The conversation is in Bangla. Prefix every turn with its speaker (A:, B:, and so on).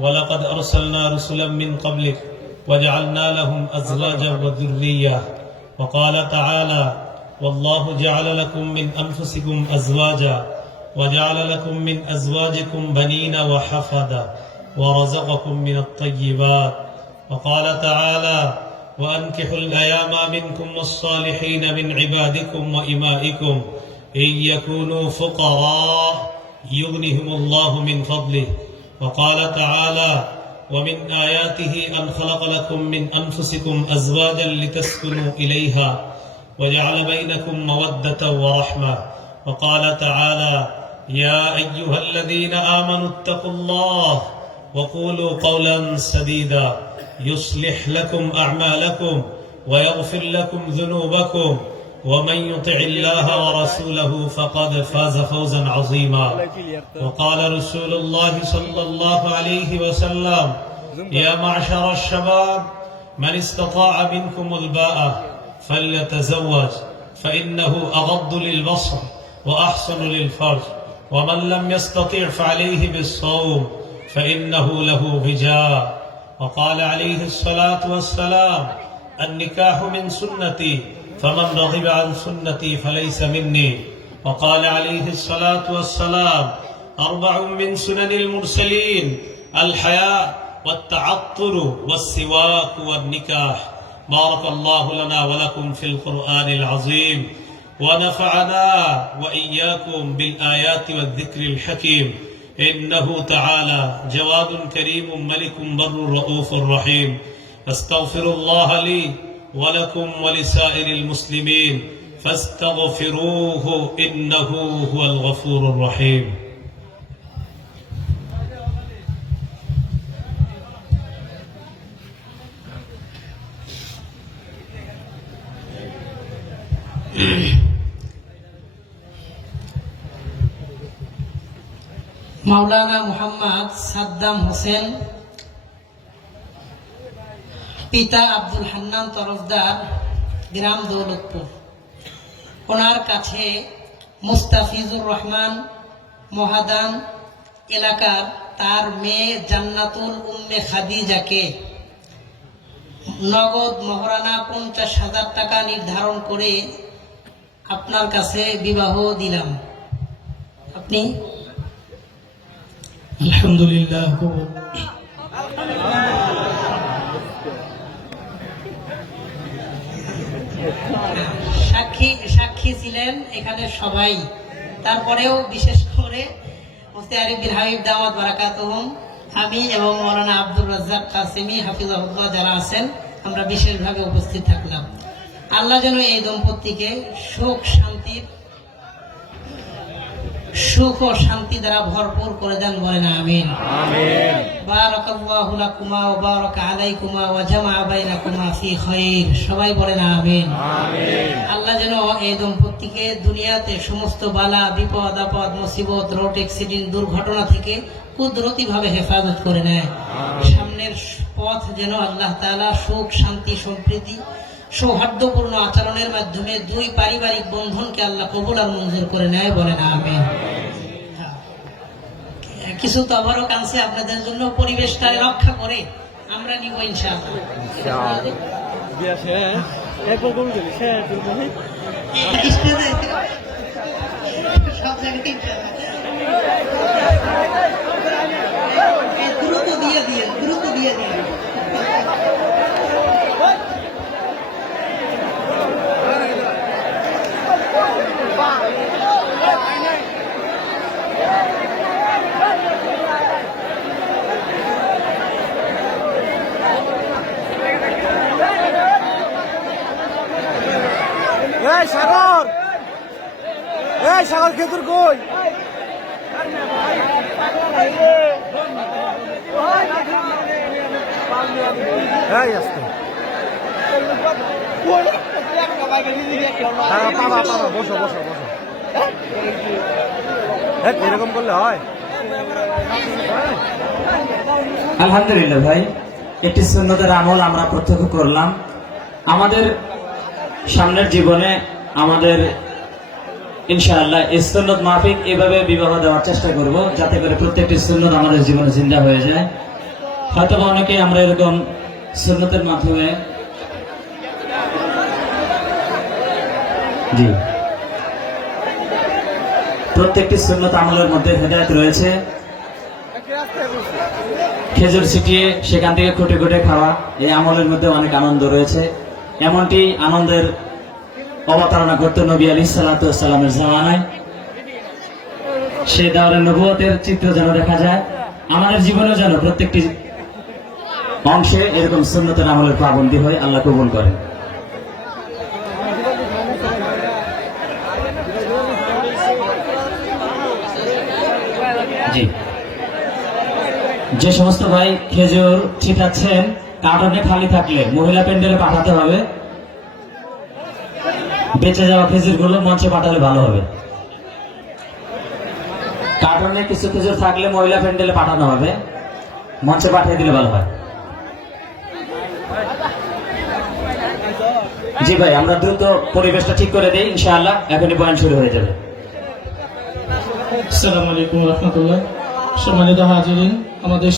A: ولقد أرسلنا رسلا من قبلك وجعلنا لهم أزواجا وذرية. وقال تعالى والله جعل لكم من أنفسكم أزواجا وجعل لكم من أزواجكم بنين وحفدا ورزقكم من الطيبات. وقال تعالى وأنكحوا الأيام منكم والصالحين من عبادكم وإمائكم إن يكونوا فقراء يغنهم الله من فضله. وقال تعالى ومن آياته أن خلق لكم من أنفسكم أزواجا لتسكنوا إليها وجعل بينكم مودة ورحمة وقال تعالى يا أيها الذين آمنوا اتقوا الله وقولوا قولا سديدا يصلح لكم أعمالكم ويغفر لكم ذنوبكم ومن يطع الله ورسوله فقد فاز فوزا عظيما. وقال رسول الله صلى الله عليه وسلم يا معشر الشباب من استطاع منكم الباءة فليتزوج فإنه أغض للبصر وأحسن للفرج. ومن لم يستطع فعليه بالصوم فإنه له وجاء وقال عليه الصلاة والسلام النكاح من سنتي فمن رغب عن سنتي فليس مني. وقال عليه الصلاة والسلام أربع من سنن المرسلين الحياء والتعطر والسواك والنكاح. بارك الله لنا ولكم في القرآن العظيم. ونفعنا وإياكم بالآيات والذكر الحكيم. إنه تعالى جواد كريم ملك بر رؤوف رحيم. أستغفر الله لي ولكم ولسائر المسلمين فاستغفروه إنه هو الغفور الرحيم
B: মাওলানা মুহাম্মদ সাদ্দাম হোসেন পিতা আব্দুল হান্নান তরফদার, গ্রাম দৌলতপুর। ওনার কাছে মুস্তাফিজুর রহমান মহাদান এলাকার তার মেয়ে জান্নাতুল উম্মে খাদিজাকে নগদ মহরানা পঞ্চাশ হাজার টাকা নির্ধারণ করে আপনার কাছে বিবাহ দিলাম। আপনি?
A: আলহামদুলিল্লাহ কবুল
B: সাক্ষী সাক্ষী ছিলেন এখানে সবাই। তারপরেও বিশেষ করে আমি এবং মৌলানা আব্দুর রাজ্জাক কাসেমি হাফিজাহুল্লাহ যারা আছেন, আমরা বিশেষভাবে উপস্থিত থাকলাম। আল্লাহ যেন এই দম্পতিকে সুখ, শান্তির সুখ ও শান্তি দ্বারা ভরপুর করে দেন বলেন আমিন। বারাকাল্লাহু লাকুমা ওয়া বারাকা আলাইকুমা ওয়া জামা বাইনাকুমা ফি খাইর। সবাই বলেন আমিন। আল্লাহ যেন এই দম্পতিকে দুনিয়াতে সমস্ত বালা বিপদ আপদ মুসিবত রোড অ্যাক্সিডেন্ট দুর্ঘটনা থেকে কুদরতি ভাবে হেফাজত করে নেয়। সামনের পথ যেন আল্লাহ তাআলা সুখ শান্তি সম্প্রীতি সৌহার্দ্যপূর্ণ আচরণের মাধ্যমে দুই পারিবারিক বন্ধনকে আল্লাহ কবুল আর মঞ্জুর করে নেয় বলেন আমিন। কিছু তবরক আনছে আপনাদের জন্য পরিবেশটা রক্ষা করে আমরা নিব ইনশাআল্লাহ। সব জায়গায়
C: এই সাগর। এই সাগর খেতুর কই? এই আসতে। হ্যাঁ বসো বসো বসো। হ্যাঁ এরকম করলে হয়।
D: আলহামদুলিল্লাহ ভাই, একটি সুন্নতের আমল আমরা প্রত্যক্ষ করলাম। আমাদের সামনের জীবনে আমাদের, ইনশাআল্লাহ, এই সুন্নত মাফিক এভাবে বিবাহ দেওয়ার চেষ্টা করব, যাতে করে প্রত্যেকটি সুন্নত আমাদের জীবনে জিন্দা হয়ে যায়। হয়তো অনেকে আমরা এরকম সুন্নতের মাধ্যমে জি। প্রত্যেকটি সুন্নত আমলের মধ্যে হেদায়ত রয়েছে। খেজুর ছিটিয়ে সেখান থেকে খুঁটে খুঁটে খাওয়া, এই আমলের মধ্যে অনেক আনন্দ রয়েছে। এমনটি আনন্দের অবতারণা করতে নবী আলী সাল্লামের জামানায়। সে দাওয়ারের নবুয়তের চিত্র যেন দেখা যায়, আমাদের জীবনেও যেন প্রত্যেকটি অংশে এরকম সুন্নতের আমলের পাবন্দি হয় আল্লাহ কবুল করেন। জি। যে সমস্ত ভাই খেজুর ছিটাচ্ছেন কার্টনে খালি থাকলে মহিলা প্যান্ডেলে পাঠাতে হবে। বেঁচে যাওয়া খেজুরগুলো মঞ্চে পাঠালে ভালো হবে। কার্টনে কিছু খেজুর থাকলে মহিলা প্যান্ডেলে পাঠানো হবে। মঞ্চে পাঠিয়ে দিলে ভালো হয়। জি ভাই, আমরা দ্রুত পরিবেশটা ঠিক করে দিই, ইনশাআল্লাহ এখনই বয়ান শুরু হয়ে যাবে।
A: আসসালামু আলাইকুম রহমতুল্লাহ। সম্মানিত হাজিরিন, আমাদের